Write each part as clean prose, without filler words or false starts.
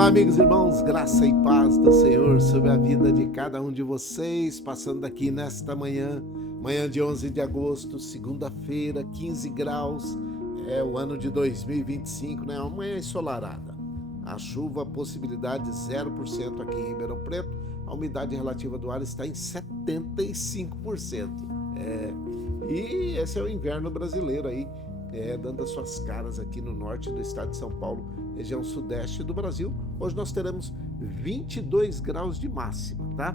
Olá, amigos e irmãos, graça e paz do Senhor sobre a vida de cada um de vocês, passando aqui nesta manhã de 11 de agosto, segunda-feira, 15 graus, o ano de 2025, né? Uma manhã ensolarada. A chuva, possibilidade 0% aqui em Ribeirão Preto, a umidade relativa do ar está em 75%. E esse é o inverno brasileiro aí, dando as suas caras aqui no norte do estado de São Paulo, região sudeste do Brasil. Hoje nós teremos 22 graus de máxima, tá?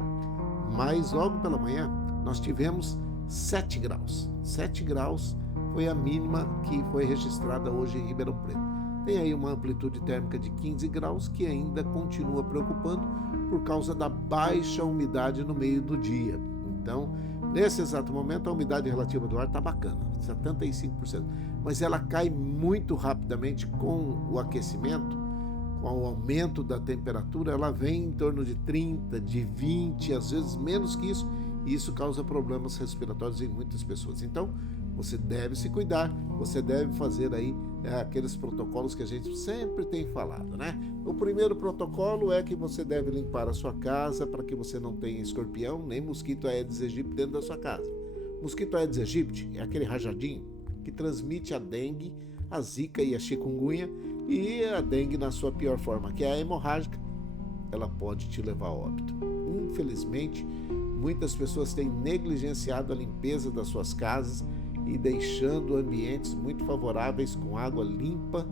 Mas logo pela manhã nós tivemos 7 graus. 7 graus foi a mínima que foi registrada hoje em Ribeirão Preto. Tem aí uma amplitude térmica de 15 graus que ainda continua preocupando por causa da baixa umidade no meio do dia. Então, nesse exato momento, a umidade relativa do ar está bacana, 75%. Mas ela cai muito rapidamente com o aquecimento, com o aumento da temperatura, ela vem em torno de 30, de 20, às vezes menos que isso, e isso causa problemas respiratórios em muitas pessoas. Então, você deve se cuidar, você deve fazer aí aqueles protocolos que a gente sempre tem falado, né? O primeiro protocolo é que você deve limpar a sua casa para que você não tenha escorpião nem mosquito Aedes aegypti dentro da sua casa. Mosquito Aedes aegypti é aquele rajadinho que transmite a dengue, a zika e a chikungunya, e a dengue na sua pior forma, que é a hemorrágica, ela pode te levar a óbito. Infelizmente, muitas pessoas têm negligenciado a limpeza das suas casas e deixando ambientes muito favoráveis com água limpa,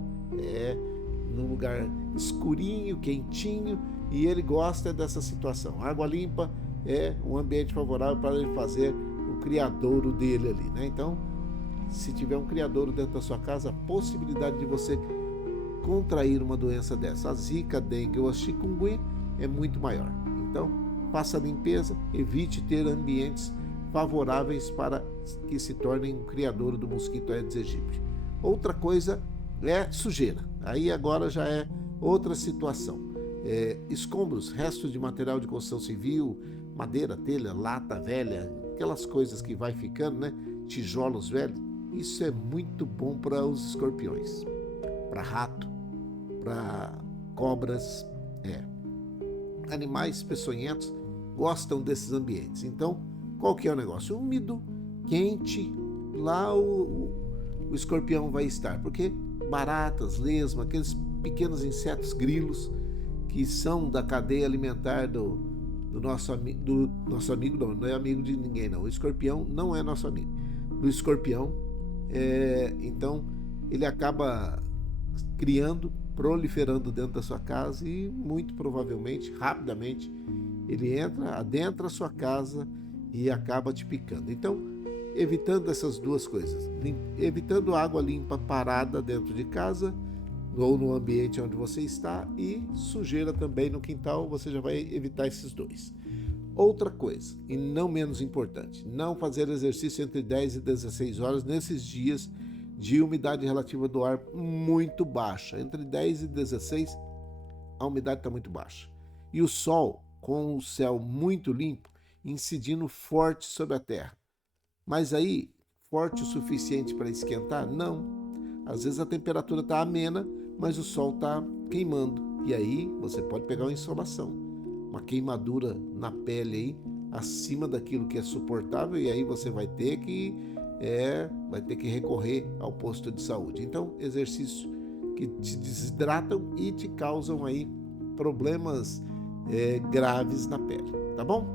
num lugar escurinho, quentinho, e ele gosta dessa situação. Água limpa é um ambiente favorável para ele fazer o criadouro dele ali, né? Então, se tiver um criadouro dentro da sua casa, a possibilidade de você contrair uma doença dessa, a zika, a dengue ou a chikungunya, é muito maior. Então, faça a limpeza, evite ter ambientes favoráveis para que se tornem um criadouro do mosquito Aedes aegypti. Outra coisa é sujeira. Aí agora já é outra situação. Escombros, restos de material de construção civil, madeira, telha, lata velha, aquelas coisas que vai ficando, né? Tijolos velhos. Isso é muito bom para os escorpiões, para rato, para cobras. Animais peçonhentos gostam desses ambientes. Então, qual que é o negócio? Úmido, quente, lá o escorpião vai estar, porque baratas, lesma, aqueles pequenos insetos grilos que são da cadeia alimentar do nosso amigo, não é amigo de ninguém não, o escorpião não é nosso amigo, do escorpião, então ele acaba proliferando dentro da sua casa e muito provavelmente, rapidamente, ele adentra a sua casa e acaba te picando. Então, evitando essas duas coisas, evitando água limpa parada dentro de casa ou no ambiente onde você está, e sujeira também no quintal, você já vai evitar esses dois. Outra coisa, e não menos importante, não fazer exercício entre 10 e 16 horas nesses dias de umidade relativa do ar muito baixa. Entre 10 e 16, a umidade está muito baixa. E o sol, com o céu muito limpo, incidindo forte sobre a terra. Mas aí, forte o suficiente para esquentar? Não. Às vezes a temperatura está amena, mas o sol está queimando. E aí você pode pegar uma insolação, uma queimadura na pele aí, acima daquilo que é suportável, e aí você vai ter que recorrer ao posto de saúde. Então, exercícios que te desidratam e te causam aí problemas graves na pele, tá bom?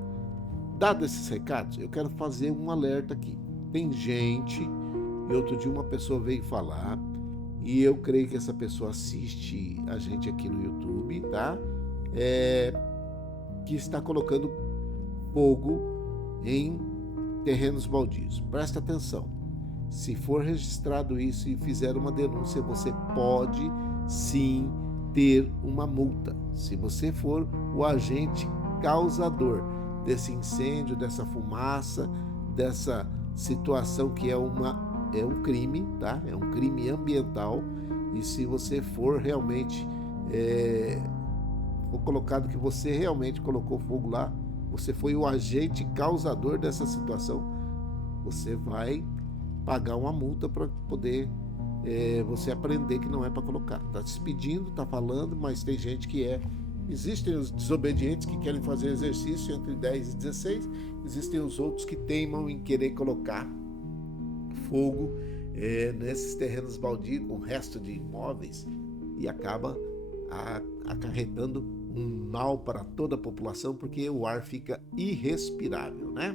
Dado esses recados, eu quero fazer um alerta aqui. Tem gente, e outro dia uma pessoa veio falar, e eu creio que essa pessoa assiste a gente aqui no YouTube, tá? Que está colocando fogo em terrenos baldios. Presta atenção. Se for registrado isso e fizer uma denúncia, você pode sim ter uma multa. Se você for o agente causador desse incêndio, dessa fumaça, dessa situação que é um crime, tá? É um crime ambiental, e se você for realmente for colocado que você realmente colocou fogo lá, você foi o agente causador dessa situação, você vai pagar uma multa para poder você aprender que não é para colocar. Está se pedindo, está falando, mas tem gente que Existem os desobedientes que querem fazer exercício entre 10 e 16, existem os outros que teimam em querer colocar fogo nesses terrenos baldios com o resto de imóveis e acaba acarretando um mal para toda a população, porque o ar fica irrespirável, né?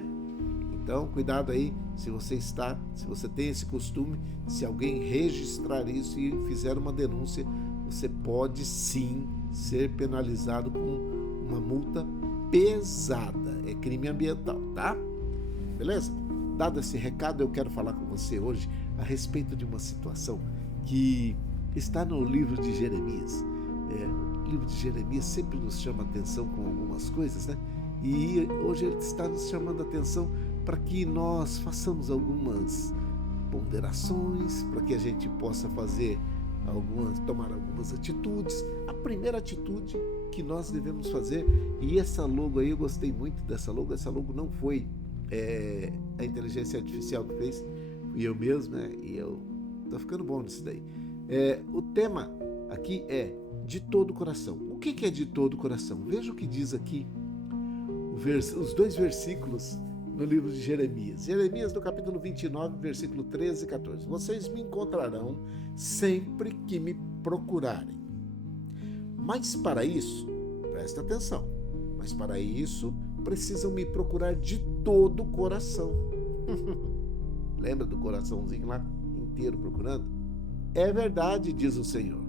Então, cuidado aí, se você tem esse costume, se alguém registrar isso e fizer uma denúncia, você pode sim ser penalizado com uma multa pesada. É crime ambiental, tá? Beleza? Dado esse recado, eu quero falar com você hoje a respeito de uma situação que está no livro de Jeremias. O livro de Jeremias sempre nos chama atenção com algumas coisas, né? E hoje ele está nos chamando a atenção para que nós façamos algumas ponderações, para que a gente possa tomar algumas atitudes. A primeira atitude que nós devemos fazer, e essa logo aí, eu gostei muito dessa logo, essa logo não foi a inteligência artificial que fez, fui eu mesmo, né? E eu tô ficando bom nisso daí. O tema aqui é de todo o coração. O que é de todo o coração? Veja o que diz aqui os 2 versículos no livro de Jeremias. Jeremias, no capítulo 29, versículo 13 e 14. Vocês me encontrarão sempre que me procurarem. Mas para isso, presta atenção, mas para isso precisam me procurar de todo o coração. Lembra do coraçãozinho lá inteiro procurando? É verdade, diz o Senhor.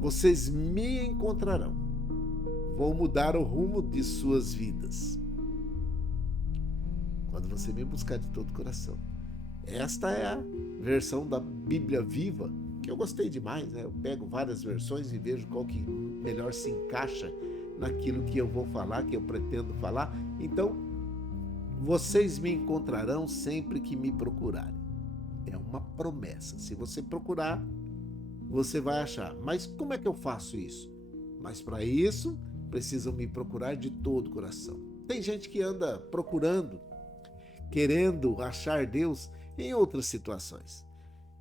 Vocês me encontrarão. Vou mudar o rumo de suas vidas quando você me buscar de todo o coração. Esta é a versão da Bíblia Viva, que eu gostei demais, né? Eu pego várias versões e vejo qual que melhor se encaixa naquilo que eu vou falar, que eu pretendo falar. Então, vocês me encontrarão sempre que me procurarem. É uma promessa. Se você procurar, você vai achar. Mas como é que eu faço isso? Mas para isso, precisam me procurar de todo o coração. Tem gente que anda procurando, querendo achar Deus em outras situações.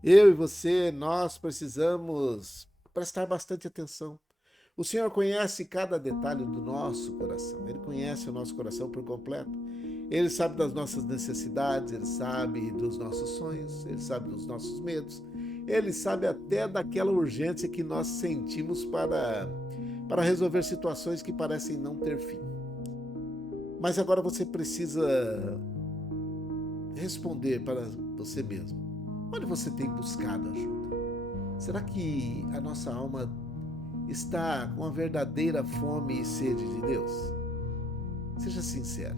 Eu e você, nós precisamos prestar bastante atenção. O Senhor conhece cada detalhe do nosso coração. Ele conhece o nosso coração por completo. Ele sabe das nossas necessidades, Ele sabe dos nossos sonhos, Ele sabe dos nossos medos. Ele sabe até daquela urgência que nós sentimos para resolver situações que parecem não ter fim. Mas agora você precisa responder para você mesmo. Onde você tem buscado ajuda? Será que a nossa alma está com a verdadeira fome e sede de Deus? Seja sincero.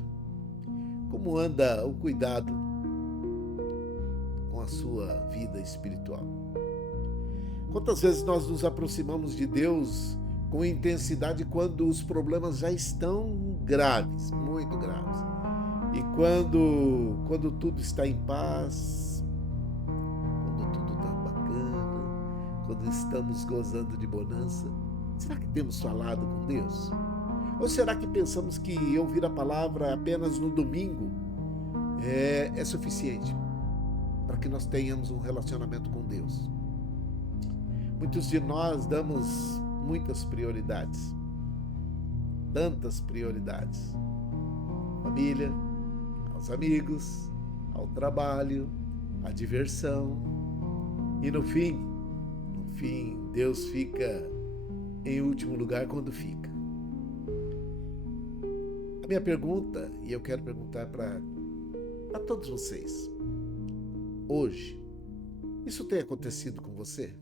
Como anda o cuidado com a sua vida espiritual? Quantas vezes nós nos aproximamos de Deus com intensidade quando os problemas já estão graves, muito graves? E quando tudo está em paz, quando tudo está bacana, quando estamos gozando de bonança, será que temos falado com Deus? Ou será que pensamos que ouvir a palavra apenas no domingo é suficiente para que nós tenhamos um relacionamento com Deus? Muitos de nós damos muitas prioridades, tantas prioridades. Família, aos amigos, ao trabalho, à diversão. E no fim, Deus fica em último lugar quando fica. A minha pergunta, e eu quero perguntar para todos vocês, hoje, isso tem acontecido com você?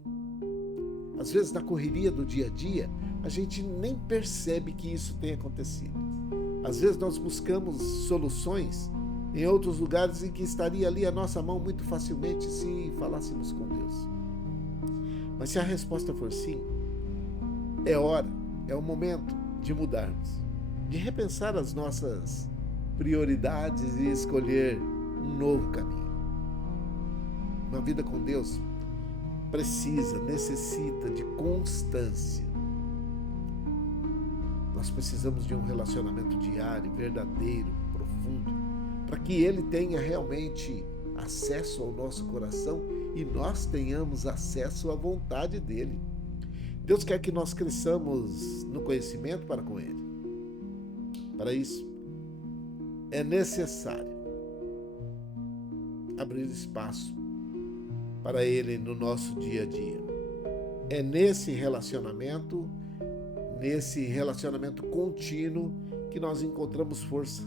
Às vezes, na correria do dia a dia, a gente nem percebe que isso tem acontecido. Às vezes, nós buscamos soluções em outros lugares em que estaria ali a nossa mão muito facilmente se falássemos com Deus. Mas se a resposta for sim, é o momento de mudarmos, de repensar as nossas prioridades e escolher um novo caminho. Uma vida com Deus necessita de constância. Nós precisamos de um relacionamento diário, verdadeiro, profundo, para que Ele tenha realmente acesso ao nosso coração e nós tenhamos acesso à vontade dele. Deus quer que nós cresçamos no conhecimento para com ele. Para isso, é necessário abrir espaço para ele no nosso dia a dia. É nesse relacionamento contínuo, que nós encontramos força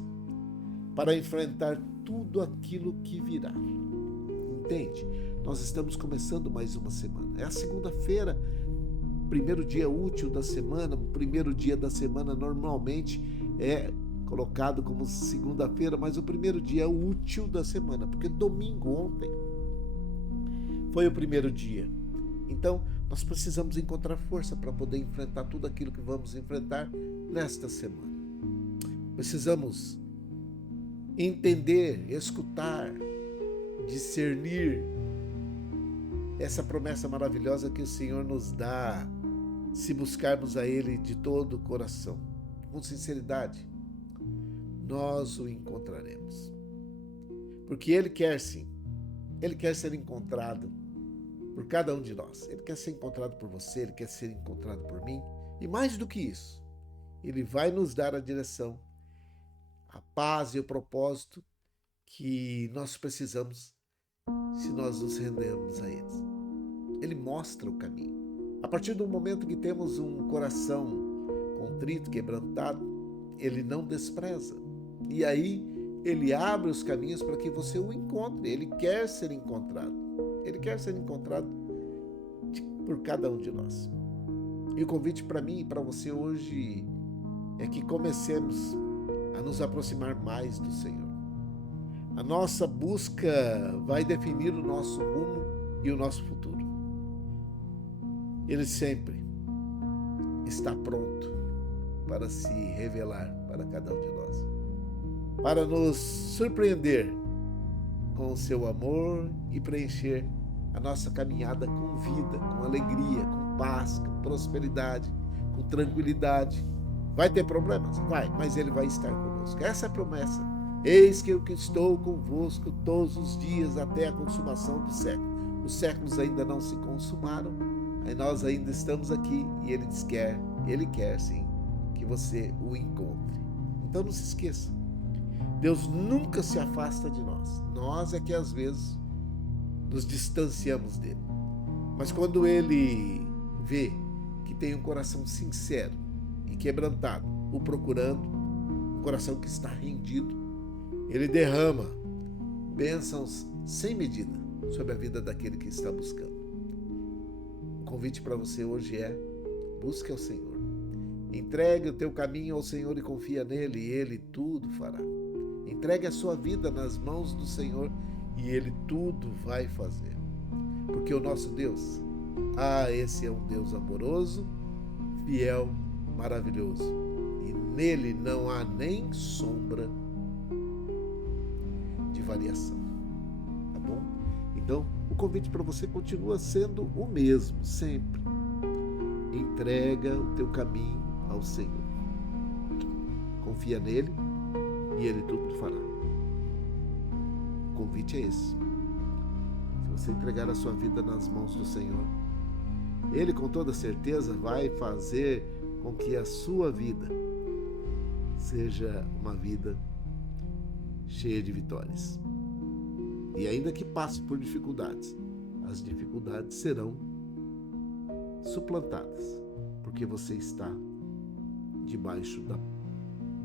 para enfrentar tudo aquilo que virá. Entende? Nós estamos começando mais uma semana. É a segunda-feira, primeiro dia útil da semana. O primeiro dia da semana normalmente é colocado como segunda-feira, mas o primeiro dia útil da semana, porque domingo ontem foi o primeiro dia. Então, nós precisamos encontrar força para poder enfrentar tudo aquilo que vamos enfrentar nesta semana. Precisamos entender, escutar, discernir essa promessa maravilhosa que o Senhor nos dá, se buscarmos a Ele de todo o coração, com sinceridade, nós o encontraremos. Porque Ele quer sim, Ele quer ser encontrado por cada um de nós. Ele quer ser encontrado por você, Ele quer ser encontrado por mim. E mais do que isso, Ele vai nos dar a direção, a paz e o propósito que nós precisamos se nós nos rendermos a Ele. Ele mostra o caminho. A partir do momento que temos um coração contrito, quebrantado, Ele não despreza. E aí Ele abre os caminhos para que você o encontre. Ele quer ser encontrado. Ele quer ser encontrado por cada um de nós. E o convite para mim e para você hoje é que comecemos a nos aproximar mais do Senhor. A nossa busca vai definir o nosso rumo e o nosso futuro. Ele sempre está pronto para se revelar para cada um de nós, para nos surpreender com o seu amor e preencher a nossa caminhada com vida, com alegria, com paz, com prosperidade, com tranquilidade. Vai ter problemas? Vai, mas Ele vai estar conosco. Essa é a promessa. Eis que eu estou convosco todos os dias até a consumação do século. Os séculos ainda não se consumaram, aí nós ainda estamos aqui e Ele quer sim que você o encontre. Então não se esqueça, Deus nunca se afasta de nós. Nós é que às vezes nos distanciamos dele. Mas quando Ele vê que tem um coração sincero e quebrantado, o procurando, um coração que está rendido, Ele derrama bênçãos sem medida sobre a vida daquele que está buscando. O convite para você hoje é: busque ao Senhor. Entregue o teu caminho ao Senhor e confia nele, e Ele tudo fará. Entregue a sua vida nas mãos do Senhor e Ele tudo vai fazer. Porque o nosso Deus, esse é um Deus amoroso, fiel, maravilhoso. E nele não há nem sombra de variação. Tá bom? Então, o convite para você continua sendo o mesmo, sempre. Entrega o teu caminho ao Senhor. Confia nele e Ele tudo fará. O convite é esse. Se você entregar a sua vida nas mãos do Senhor, Ele com toda certeza vai fazer com que a sua vida seja uma vida cheia de vitórias. E ainda que passe por dificuldades, as dificuldades serão suplantadas, porque você está debaixo da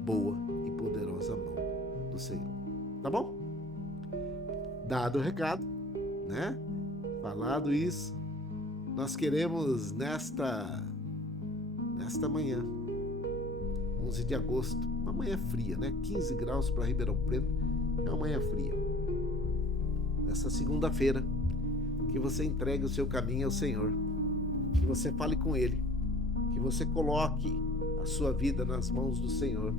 boa e poderosa mão do Senhor. Tá bom? Dado o recado, né? Falado isso, nós queremos nesta manhã, 11 de agosto, uma manhã fria, né? 15 graus para Ribeirão Preto, é uma manhã fria. Nessa segunda-feira, que você entregue o seu caminho ao Senhor, que você fale com Ele, que você coloque a sua vida nas mãos do Senhor,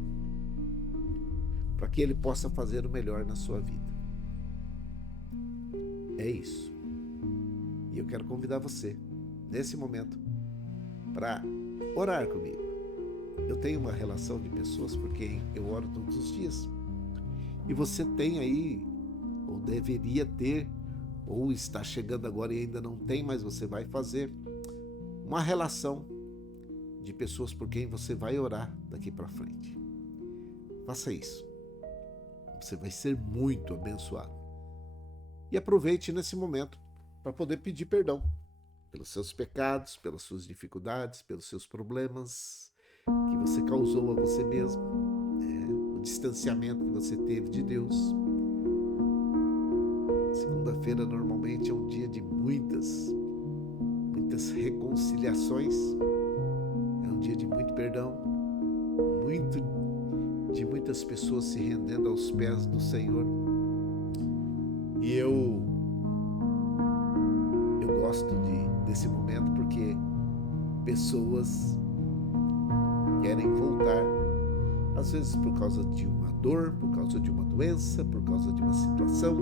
para que Ele possa fazer o melhor na sua vida. É isso. E eu quero convidar você, nesse momento, para orar comigo. Eu tenho uma relação de pessoas por quem eu oro todos os dias. E você tem aí, ou deveria ter, ou está chegando agora e ainda não tem, mas você vai fazer uma relação de pessoas por quem você vai orar daqui para frente. Faça isso. Você vai ser muito abençoado. E aproveite nesse momento para poder pedir perdão pelos seus pecados, pelas suas dificuldades, pelos seus problemas que você causou a você mesmo, o distanciamento que você teve de Deus. Segunda-feira normalmente é um dia de muitas reconciliações, é um dia de muito perdão, de muitas pessoas se rendendo aos pés do Senhor. E eu gosto desse momento porque pessoas querem voltar, às vezes por causa de uma dor, por causa de uma doença, por causa de uma situação.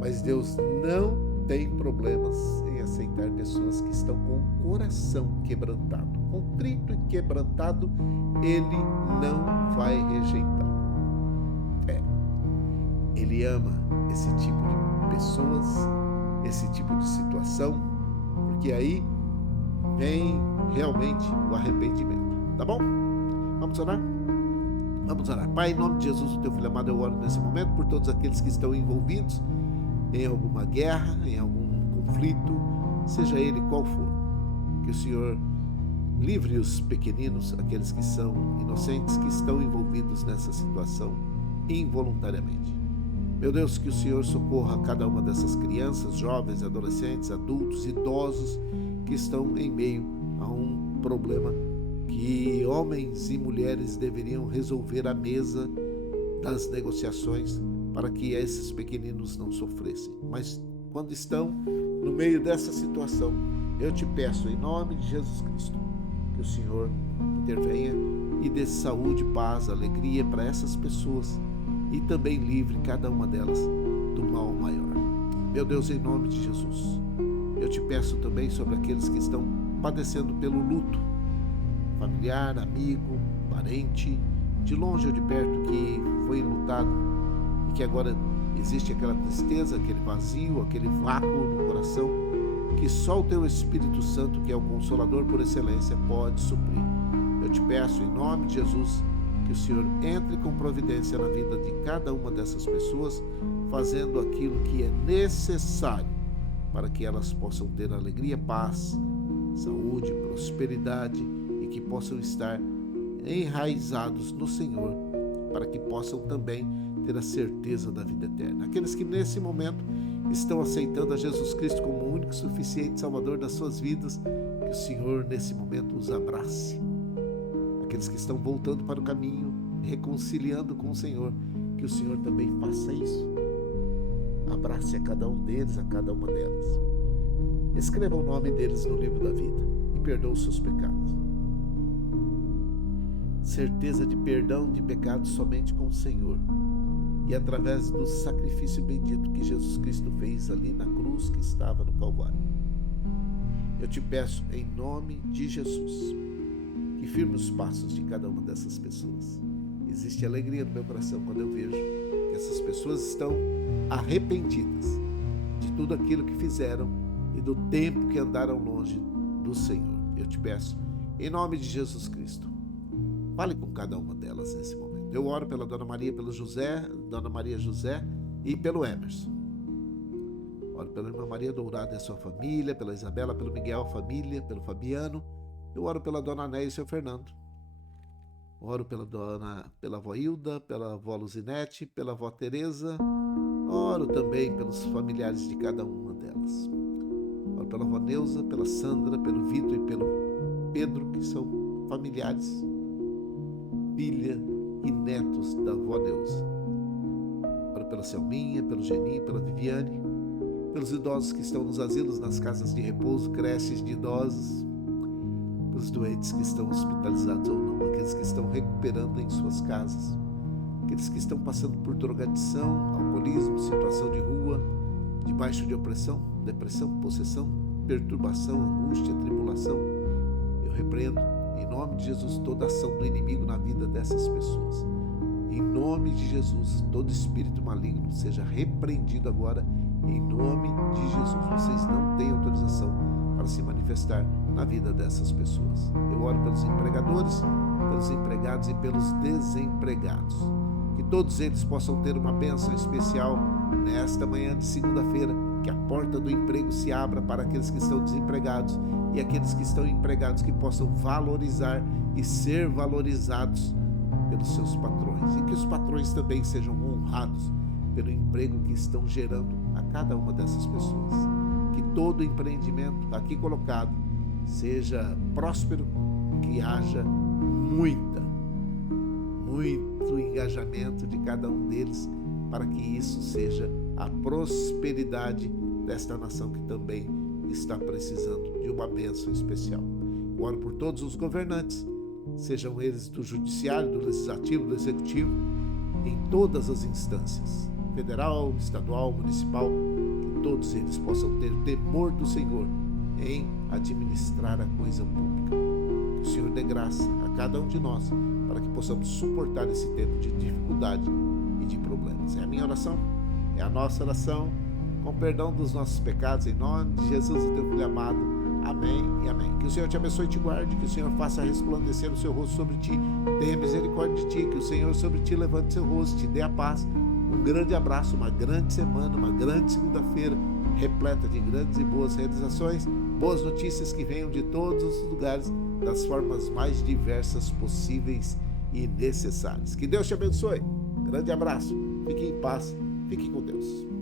Mas Deus não tem problemas em aceitar pessoas que estão com o coração quebrantado. Contrito e quebrantado, Ele não vai rejeitar. Ele ama esse tipo de pessoas, esse tipo de situação, porque aí vem realmente o arrependimento. Tá bom? Vamos orar? Vamos orar. Pai, em nome de Jesus, o teu filho amado, eu oro nesse momento por todos aqueles que estão envolvidos em alguma guerra, em algum conflito, seja ele qual for. Que o Senhor livre os pequeninos, aqueles que são inocentes, que estão envolvidos nessa situação involuntariamente. Meu Deus, que o Senhor socorra cada uma dessas crianças, jovens, adolescentes, adultos, idosos que estão em meio a um problema que homens e mulheres deveriam resolver à mesa das negociações para que esses pequeninos não sofressem. Mas quando estão no meio dessa situação, eu te peço em nome de Jesus Cristo que o Senhor intervenha e dê saúde, paz, alegria para essas pessoas e também livre cada uma delas do mal maior. Meu Deus, em nome de Jesus, eu te peço também sobre aqueles que estão padecendo pelo luto, familiar, amigo, parente, de longe ou de perto, que foi enlutado e que agora existe aquela tristeza, aquele vazio, aquele vácuo no coração, que só o teu Espírito Santo, que é o Consolador por excelência, pode suprir. Eu te peço em nome de Jesus que o Senhor entre com providência na vida de cada uma dessas pessoas, fazendo aquilo que é necessário para que elas possam ter alegria, paz, saúde, prosperidade e que possam estar enraizados no Senhor, para que possam também ter a certeza da vida eterna. Aqueles que nesse momento estão aceitando a Jesus Cristo como o único e suficiente Salvador das suas vidas, que o Senhor nesse momento os abrace. Aqueles que estão voltando para o caminho, reconciliando com o Senhor, que o Senhor também faça isso. Abrace a cada um deles, a cada uma delas. Escreva o nome deles no livro da vida e perdoe os seus pecados. Certeza de perdão de pecados somente com o Senhor e através do sacrifício bendito que Jesus Cristo fez ali na cruz que estava no Calvário. Eu te peço em nome de Jesus que firme os passos de cada uma dessas pessoas. Existe alegria no meu coração quando eu vejo que essas pessoas estão arrependidas de tudo aquilo que fizeram e do tempo que andaram longe do Senhor. Eu te peço em nome de Jesus Cristo, fale com cada uma delas nesse momento. Eu oro pela Dona Maria, pelo José, Dona Maria José e pelo Emerson. Oro pela Irmã Maria Dourada e a sua família, pela Isabela, pelo Miguel, família, pelo Fabiano. Eu oro pela Dona Néia e o seu Fernando. Oro pela avó Hilda, pela avó Luzinete, pela avó Tereza. Oro também pelos familiares de cada uma delas. Oro pela avó Neuza, pela Sandra, pelo Vitor e pelo Pedro, que são familiares, filha e netos da avó Neuza. Oro pela Selminha, pelo Geninho, pela Viviane, pelos idosos que estão nos asilos, nas casas de repouso, creches de idosos, pelos doentes que estão hospitalizados ou não, aqueles que estão recuperando em suas casas, aqueles que estão passando por drogadição, alcoolismo, situação de rua, debaixo de opressão, depressão, possessão, perturbação, angústia, tribulação. Eu repreendo em nome de Jesus toda ação do inimigo na vida dessas pessoas. Em nome nome de Jesus, todo espírito maligno seja repreendido agora, em nome de Jesus. Vocês não têm autorização para se manifestar na vida dessas pessoas. Eu oro pelos empregadores, pelos empregados e pelos desempregados. Que todos eles possam ter uma bênção especial nesta manhã de segunda-feira, que a porta do emprego se abra para aqueles que estão desempregados e aqueles que estão empregados que possam valorizar e ser valorizados pelos seus patrões, e que os patrões também sejam honrados pelo emprego que estão gerando a cada uma dessas pessoas. Que todo empreendimento aqui colocado seja próspero e que haja muito engajamento de cada um deles para que isso seja a prosperidade desta nação que também está precisando de uma bênção especial. Eu oro por todos os governantes, sejam eles do judiciário, do legislativo, do executivo, em todas as instâncias, federal, estadual, municipal, que todos eles possam ter o temor do Senhor em administrar a coisa pública. Que o Senhor dê graça a cada um de nós para que possamos suportar esse tempo de dificuldade e de problemas. É a minha oração, é a nossa oração, com perdão dos nossos pecados, em nome de Jesus, o teu Filho amado. Amém e amém. Que o Senhor te abençoe e te guarde, que o Senhor faça resplandecer o seu rosto sobre ti, tenha misericórdia de ti, que o Senhor sobre ti levante seu rosto, te dê a paz. Um grande abraço, uma grande semana, uma grande segunda-feira, repleta de grandes e boas realizações, boas notícias que venham de todos os lugares, das formas mais diversas possíveis e necessárias. Que Deus te abençoe. Grande abraço, fique em paz, fique com Deus.